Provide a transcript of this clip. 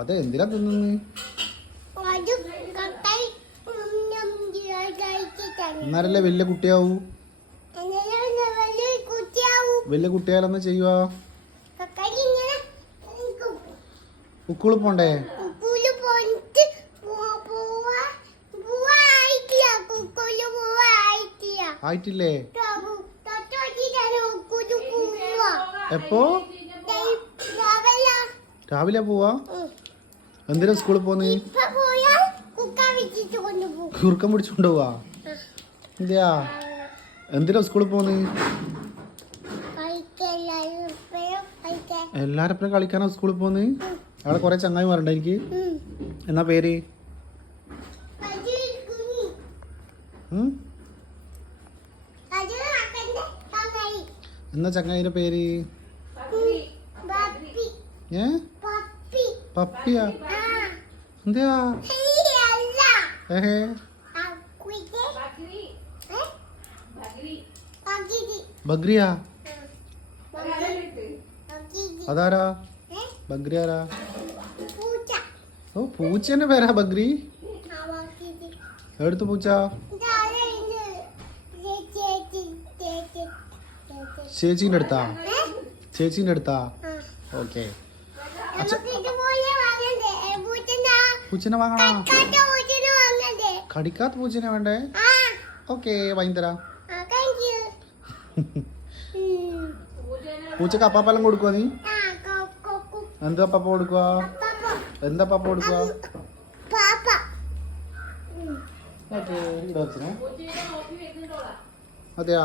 അതെ, എന്തിനാ തിന്നുന്നു? എന്നാലല്ലേ വലിയ കുട്ടിയാവൂ. വലിയ കുട്ടിയാലെന്ന് ചെയ്യുവാ. ഉക്കുള് പോണ്ടേ? ആയിട്ടില്ലേ? എപ്പോ? രാവിലെ പോവാ. എന്തിനാ സ്കൂളിൽ പോന്ന്? കുറുക്കം പിടിച്ചോണ്ട് പോവാ. എന്തിയാ? എന്തിനാ സ്കൂളിൽ പോന്ന്? എല്ലാരും കളിക്കാനാ സ്കൂളിൽ പോന്ന്? അവിടെ കൊറേ ചങ്ങായിമാരുണ്ട് എനിക്ക്. എന്നാ പേര്? എന്നാ ചങ്ങായിന്റെ പേര്? പപ്പിയാ? എന്തിയാ? ബഗ്രിയാ? അതാരാ ബഗ്രി? ആരാ? ഓ, പൂച്ചേന്റെ പേരാ ബഗ്രി? എടുത്തു പൂച്ച? ചേച്ചീന്റെ അടുത്താ? ചേച്ചീന്റെ അടുത്താ? ഓക്കെ. പൂച്ചനെ വാങ്ങണോ? കടിക്കാത്ത പൂച്ചനെ വേണ്ടേ? ഓക്കെ, വാങ്ങിത്തരാം. പൂച്ചക്ക് അപ്പാപ്പെല്ലാം കൊടുക്കുവാ നീ? എന്താ പപ്പ കൊടുക്കുക? എന്താ പപ്പ കൊടുക്കുക? ഓക്കെ, അതെയാ?